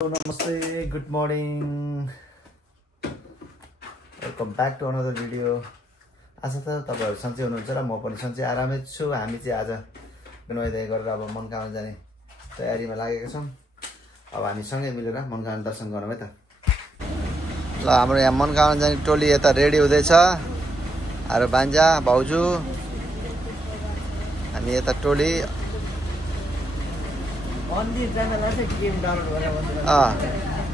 Namaste, good morning. Welcome back to another video. आशा त तपाईहरु सन्चै हुनुहुन्छ र म पनि सन्चै आरामै छु। हामी चाहिँ आज बिनोदय गरेर अब मनकामना जाने तयारीमा लागेका छौं। अब हामी सँगै मिलेर मनकामना दर्शन गरौँ है त। ल हाम्रो यहाँ मनकामना जाने टोली यता रेडी हुँदैछ। आरो बान्जा भाउजू हामी यता टोली मन्दिर जानलाई चाहिँ गेम डाउनलोड गरेर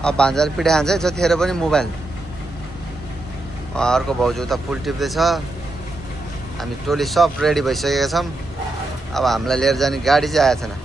अब भान्जाले पिटाइहान्छ है जतिखेर पनि मोबाइल। अर्को भाउजू त फुल टिप्दैछ। हामी टोली सब रेडी भइसकेका छौं। अब हामीलाई लिएर जाने गाडी चाहिँ आएको छैन।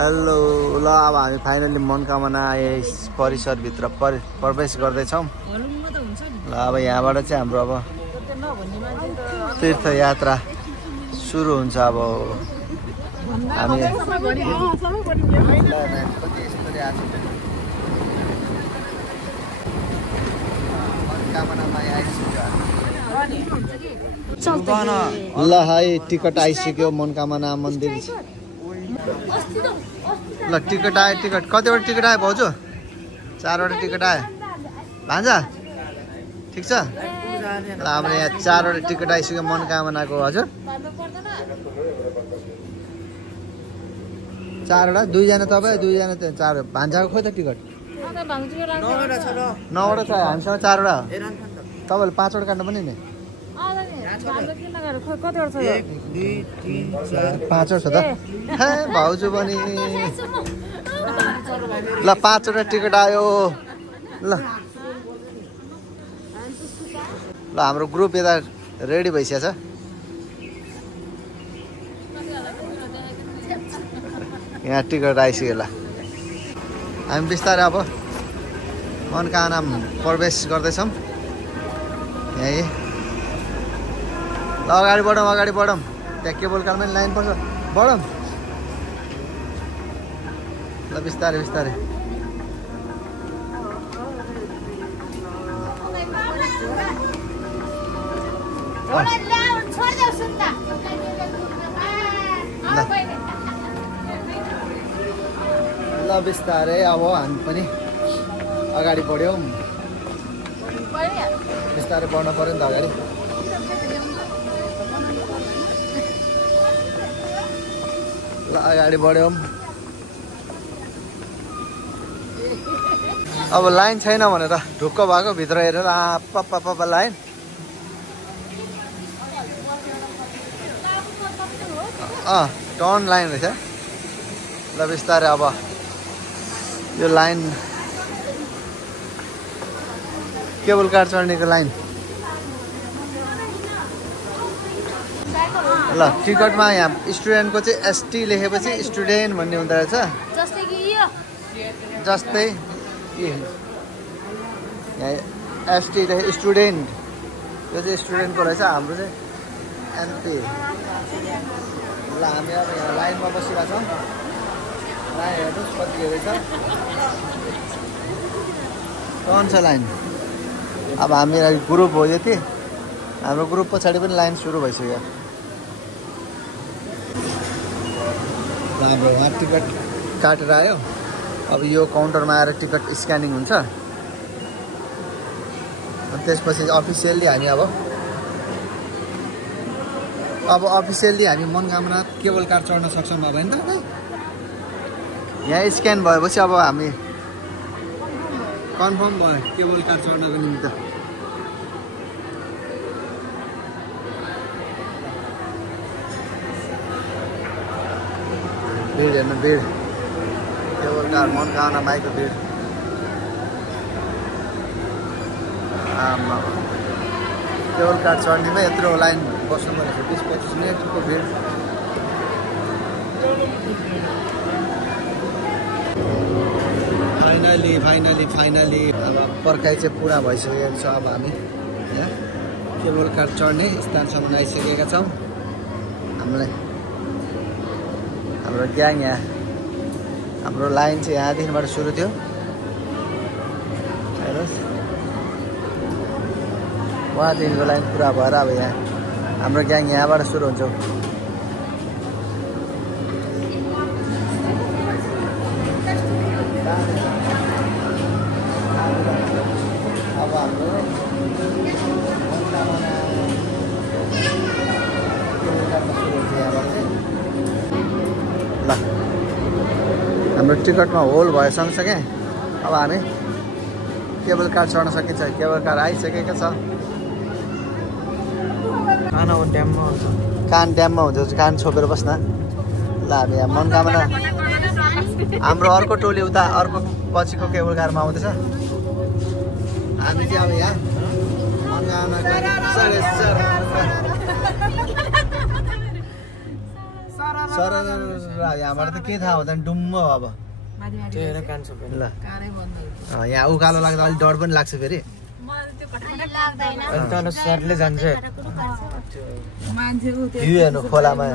हेलो ल अब हामी फाइनली मनकामना परिसर भित्र प्रवेश गर्दै छौं। ल अब यहाँबाट चाहिँ हाम्रो अब तीर्थ यात्रा सुरु हुन्छ। अब हामी ल है टिकट आइसक्यो मनकामना मन्दिर। ल टिकट आयो। टिकट कतिवटा टिकट आयो भाउजू? 4वटा टिकट आयो। भान्जा ठिक छ। ल हाम्रो यहाँ 4वटा टिकट आइसक्यो मनकामनाको। हजुर 4वटा? 2जना तपाईँ 2जना 4। भान्जाको खोइ त टिकट? 9वटा छ। हामीसँग 4वटा हो। तपाईँले 5वटा काट्नु पनि नि? 5वटा छ त। हे भाउजू पनि। ल 5वटा टिकट आयो। ल ल हाम्रो ग्रुप यता रेडी भइसकेछ। यहाँ टिकट आइसक्यो। ल हामी बिस्तारै अब मनकामना प्रवेश गर्दैछौँ। यही ल अगाडि बढौँ अगाडि बढौँ। त्यहाँ केबल कारमै लाइन पर्छ। बढौँ ल बिस्तारै बिस्तारै। ल बिस्तारै अब हामी पनि अगाडि बढ्यौँ। बिस्तारै बढ्नु पर्यो नि त अगाडि। ल अगाडि बढ्यौँ। अब लाइन छैन भनेर ढुक्क भएको भित्र हेरेर पापा लाइन। टर्न लाइन रहेछ। ल बिस्तारै अब यो लाइन केबल कार चढ्नेको लाइन। ल टिकटमा यहाँ स्टुडेन्टको चाहिँ एसटी लेखेपछि स्टुडेन्ट भन्ने हुँदो रहेछ। जस्तै यहाँ एसटी लेखे स्टुडेन्ट। यो चाहिँ स्टुडेन्टको रहेछ। हाम्रो चाहिँ एनपी। ल हामी अब यहाँ लाइनमा बसिरहेको छौँ। लाइन हेर्नुहोस् कति रहेछ। कौन छ लाइन? अब हामी ग्रुप हो यति। हाम्रो ग्रुप पछाडि पनि लाइन सुरु भइसक्यो। हाम्रो उहाँ टिकट काटेर आयो। अब यो काउन्टरमा आएर टिकट स्क्यानिङ हुन्छ। अनि त्यसपछि अफिसियल्ली हामी अब अफिसियल्ली हामी मनकामना केबल कार चढ्न सक्छौँ। अब होइन त यहाँ स्क्यान भएपछि अब हामी कन्फर्म भयो केबल कार चढ्नको निम्ति। भिड हेर्नु भिड। केबल कार मनकामना माइको भिड। केबल कार चढ्नेमा यत्रो लाइन बस्नु पर्ने छ 20-25 मिनटको भिड फाइनली अब पर्खाइ चाहिँ पुरा भइसकेको छ अब हामी यहाँ केबल कार चढ्ने स्थानसम्म आइसकेका छौँ हाम्रो ग्याङ यहाँ हाम्रो लाइन चाहिँ यहाँदेखिबाट सुरु थियो हेर्नुहोस् वहाँदेखिको लाइन पुरा भएर अब यहाँ हाम्रो ग्याङ यहाँबाट सुरु हुन्छ अब हाम्रो ल हाम्रो टिकटमा होल भयो सँगसँगै अब हामी केबल कार चढ्न सकिन्छ केबल कार आइसकेको छ कान ड्याममा हुन्छ कान छोपेर बस्न ल हामी यहाँ मनकामना हाम्रो अर्को टोली उता अर्को पछिको केबल कारमा आउँदैछ हामी चाहिँ अब यहाँ यहाँबाट त के थाहा हुँदैन डुम्म अब ल यहाँ उकालो लाग्दा अलिक डर पनि लाग्छ फेरि सरले जान्छ हेर्नु खोलामा ल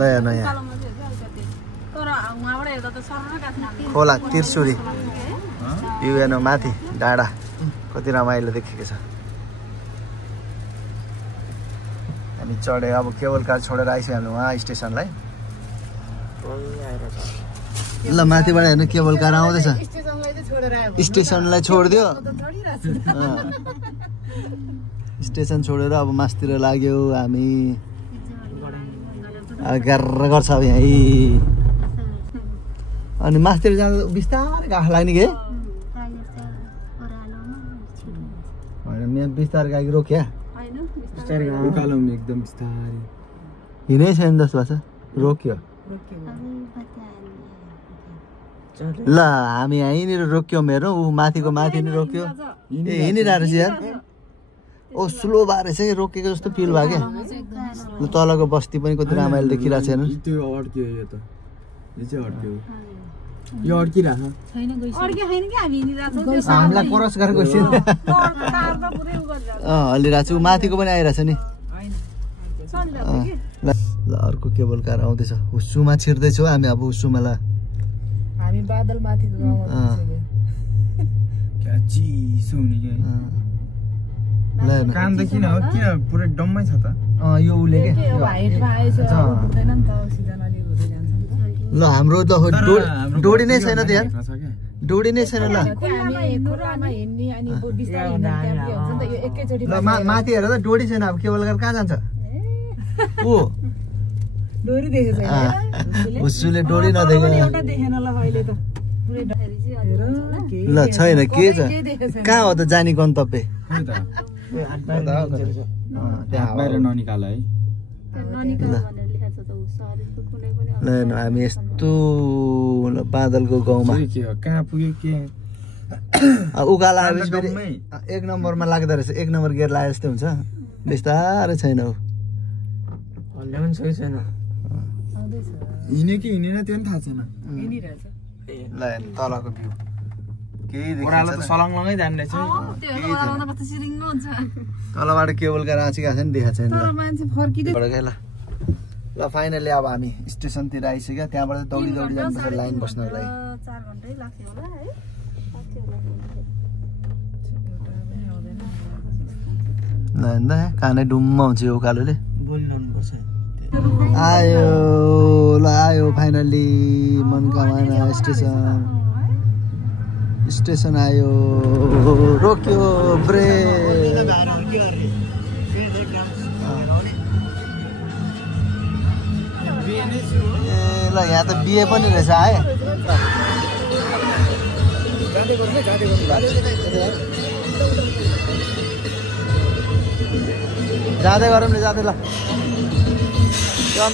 हेर्नु यहाँ खोला त्रिशुरी यो हेर्नु माथि डाँडा कति रमाइलो देखेको छ हामी चढे अब केबल कार छोडेर आइसक्यो हामी उहाँ स्टेसनलाई ल माथिबाट हेर्नु केबल कार आउँदैछ स्टेसनलाई छोडिदियो स्टेसन छोडेर अब मासतिर लाग्यो हामी गर्र गर्छ अब यहाँ अनि मासतिर जाँदा बिस्तारै घाँस लाग्ने के बिस्तारै गाडी रोक्या एकदम बिस्तारै हिँडै छैन जस्तो भएको छ रोक्यो ल हामी यहीँनिर रोक्यौँ हेरौँ ऊ माथिको माथि नै रोक्यो ए हिँडिरहेको रहेछ यार ओ स्लो भएर चाहिँ रोकेको जस्तो फिल भयो क्या ल तलको बस्ती पनि कति रमाइलो देखिरहेको छैन हामीलाई क्रस गरेर गइसक्यो हल्लिरहेको छु माथिको पनि आइरहेछ नि ल अर्को केबल कार आउँदैछ हुस्सुमा छिर्दैछौँ हामी अब हुस्सुमा ल हामी बादल माथिको गाउँमा क्या चिसो हुने के ल काम त किन हो किन पुरै डम्मै छ त यो उले के हाइटमा आएछ हुँदैन नि त सिधा नदी हुँदै जान्छ ल हाम्रो त डोडी नै छैन त यार डोडी नै छैन ल हामी खोलामा हिँड्ने अनि बिस्तारै हिँड्ने टाइम के हुन्छ नि त यो एकैचोटी ल माथि हेर त डोडी छैन अब केबल कार कहाँ जान्छ ओ डोरी देखेछ हुस्सुले डोडी नदेखेको एउटा देखेन ल अहिले त पुरै ल छैन के छ कहाँ हो त जाने गन्तव्य बाहिर ननिकाल है ल हामी यस्तो बादलको गाउँमा कहाँ पुग्यो के उकालो आएपछि फेरि एक नम्बरमा लाग्दो रहेछ एक नम्बर गियर लागे जस्तो हुन्छ बिस्तारै छैन हौ हिँड्यो कि हिँडेन त्यो पनि थाहा छैन ल तलको भ्यू केही ओह्रालो त सलङलङै जान्ने छ तलबाट केबल कार आँचिरहेको छ नि देखाएको छैन मान्छे फर्किँदै ल ल फाइनली अब हामी स्टेसनतिर आइसक्यो त्यहाँबाट दौडी दौडी जानुपर्छ लाइन बस्नको लागि 4 घण्टै लाग्छ होला है ल हेर्दा कानै डुम्म हुन्छ यो उकालोले बोलिरहनुपर्छ आयो ल आयो फाइनली मनकामना स्टेसन आयो रोक्यो ब्रेक ल यहाँ त बिहे पनि रहेछ आए जाँदै गरौँ न जाँदै ल जम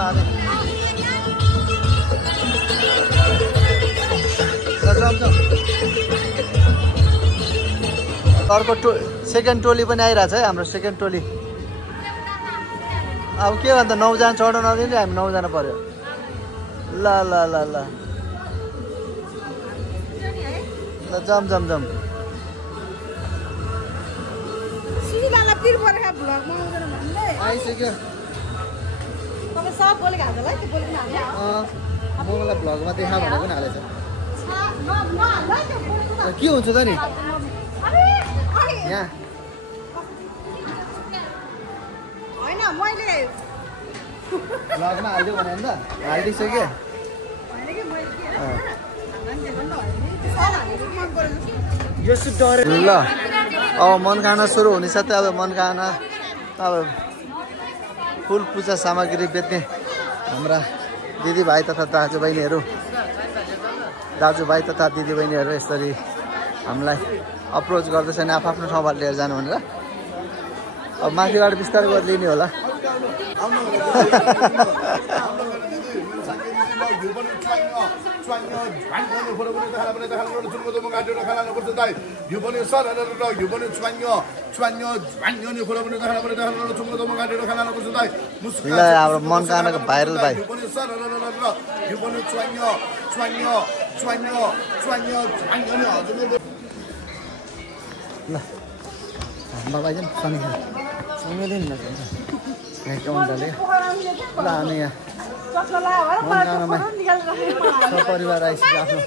हामी ल जम अर्को सेकेन्ड टोली पनि आइरहेछ है हाम्रो सेकेन्ड टोली अब के भन्छ 9 जना चढ्न नदिने हामी 9 जना पर्यो ल ल ल ल ल जम जम जम आइसक्यो मलाई भ्लगमा देखा भनेर पनि हालेछ के हुन्छ त नि यहाँ भ्लगमा हालिदियो भने त हालिदिइसक्यो ल अब मनोकामना सुरु हुने साथै अब मनोकामना अब फुल पूजा सामग्री बेच्ने हाम्रा दिदीभाइ तथा दाजुभाइ तथा दिदीबहिनीहरू यसरी हामीलाई अप्रोच गर्दैछन् आफ्नो ठाउँमा लिएर जानु भनेर अब माथिबाट बिस्तारै गरेर लिने होला हाम्रो मनोकामनाको भाइरल भाइ ल बाबा चाहिँ सँगै दिन ल हामी यहाँ मनोकामनामा सपरिवार आइसक्यो आफ्नो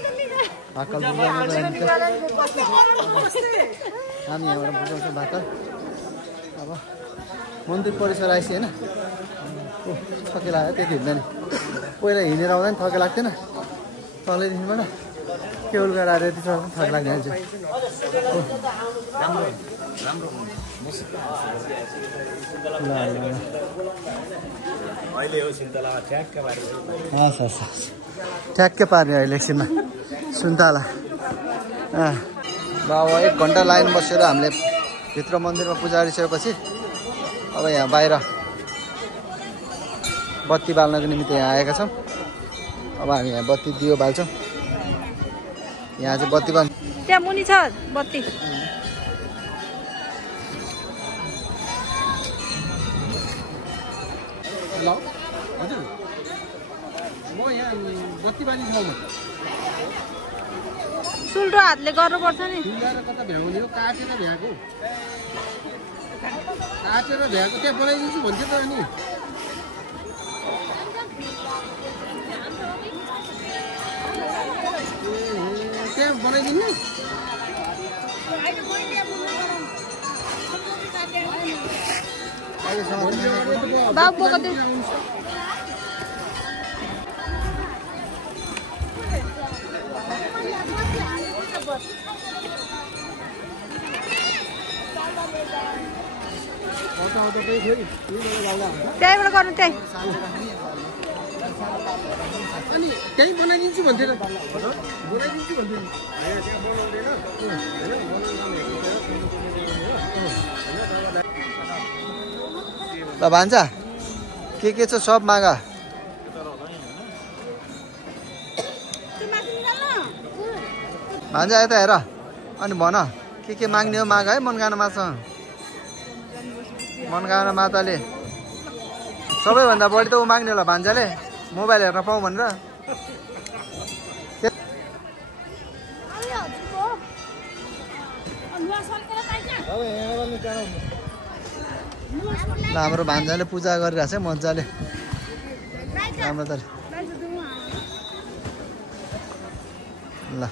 भाकल बुझाउनु हामी यहाँबाट बुझाउँछौँ भाकल अब मन्दिर परिसर आइसक्यो होइन थके लाग्यो त्यति हिँड्दा नि पहिला हिँडेर आउँदा नि थके लाग्थेन तलैदेखिबाट केवल गएर आएर यति चढ्दा थके लाग्दैन चाहिँ ठ्याक्कै पार्ने अहिले एकछिनमा सुन्तला अब 1 घन्टा लाइन बसेर हामीले भित्र मन्दिरमा पूजा गरिसकेपछि अब यहाँ बाहिर बत्ती बाल्नको निमित्त यहाँ आएका छौँ अब हामी यहाँ बत्ती दियो बाल्छौँ यहाँ चाहिँ बत्ती बाल् त्यहाँ मुनि छ बत्ती ल हजुर म यहाँ बत्ती बाल्ने ठाउँमा सुल्टो हातले गर्नुपर्छ नि कता भ्याउने हो काटेर भ्याएको त्यहाँ बनाइदिन्छु भन्थ्यो त अनि त्यहाँ बनाइदिनु बाबु कति त्यहीँबाट गर्नु त्यही अनि त्यही बनाइदिन्छु भन्थ्यो त बनाइदिन्छु भन्थ्यो ल भान्जा के छ सब मागा भान्जा यता हेर अनि भन के माग्ने हो माग है मनोकामना मासँग मनोकामना माताले सबैभन्दा बढी त ऊ माग्ने होला भान्जाले मोबाइल हेर्न पाऊँ भनेर ल हाम्रो भान्जाले पूजा गरिरहेछ है मजाले राम्रो त ल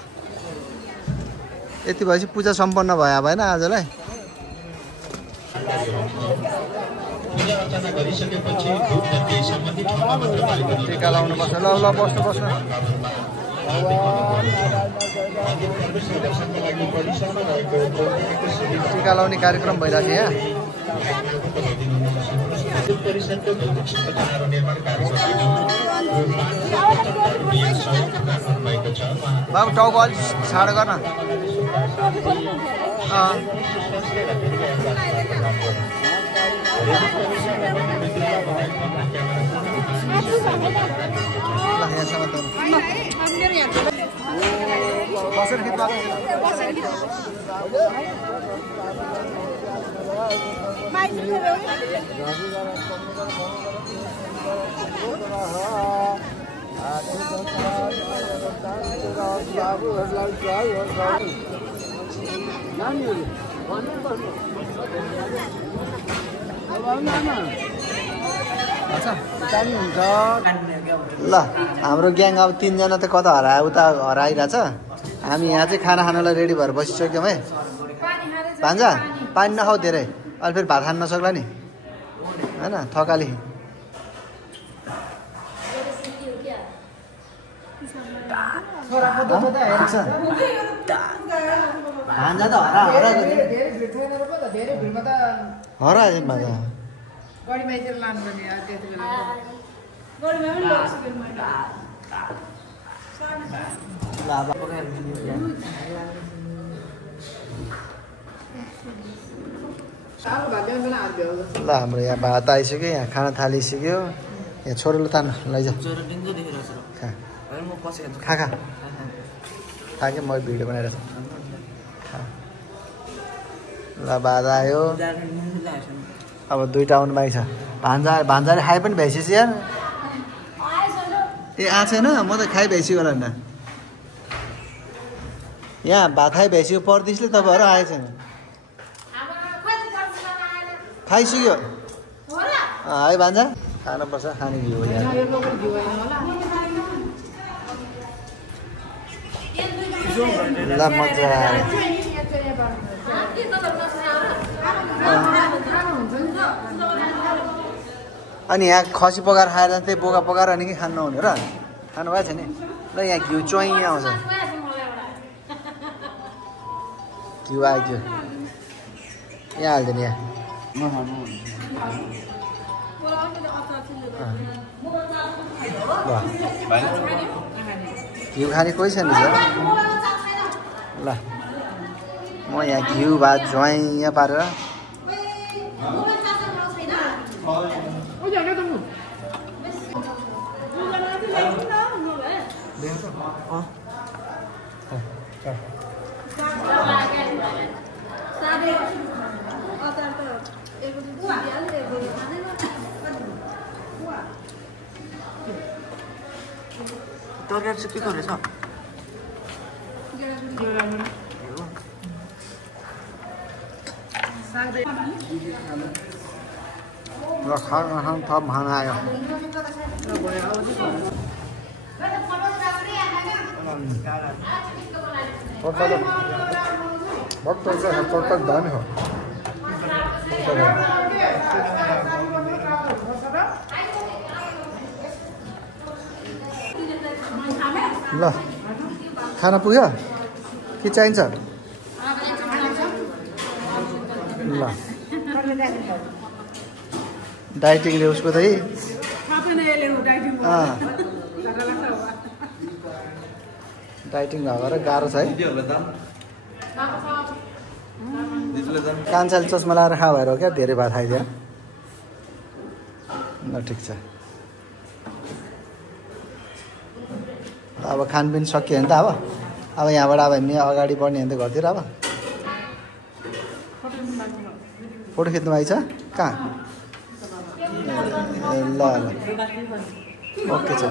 यति भएपछि पूजा सम्पन्न भयो होइन आजलाई टिका लाउनु पर्छ ल ल बस्नु टिका लाउने कार्यक्रम भइरहेको छ यहाँ बाबु टाउको अलिक छाडो गर्न ल यहाँसम्म त बसेर खिच्नु ल हाम्रो ग्याङ अब 3 जना त कता हरायो उता हराइरहेछ हामी यहाँ चाहिँ खाना खानलाई रेडी भएर बसिसक्यौँ है भान्जा पानी नखाऊ धेरै अहिले फेरि भात खान नसक्ला नि हैन थकाली भान्जा त हरायो भान्जा ल हाम्रो यहाँ भात आइसक्यो यहाँ खाना थालिसक्यो यहाँ छोरोले तान लैजा खा खा खाके म भिडियो बनाइरहेको छु ल भात आयो अब 2टा आउनु बाँकी छ भान्जाले खाइ पनि भइसकेछ यार ए आएको छैन म त खाइ भइसक्यो होला नि यहाँ भात खाइ भइसक्यो परदेशले तपाईँहरू आएको छैन खाइसक्यो है भान्जा खानुपर्छ खाने घिउ ल मजा अनि यहाँ खसी पकाएर खाएर त्यही बोका पकाएर अनि कि खानु नहुने र खानु भएको छ नि ल यहाँ घिउ चोइ आउँछ घिउ आयो यहाँ हालिदिनु यहाँ घिउ खाने कोही छैन ल म यहाँ घिउ भात ज्वाइँ यहाँ पारेर तरकारी चाहिँ के गरेछ ल खान थप खाना आयो दामी हो ल खाना पुग्यो के चाहिन्छ ल डाइटिङले उसको त डाइटिङ भएर गाह्रो छ है कान्छाले चस्मा लगाएर खा भएर हो क्या धेरै भात खाइदियो ल ठिक छ अब खानपिन सकियो भने त अब यहाँबाट अब हामी अगाडि बढ्ने भने त घरतिर अब फोटो खिच्नु भएको छ कहाँ ल ल ओके छ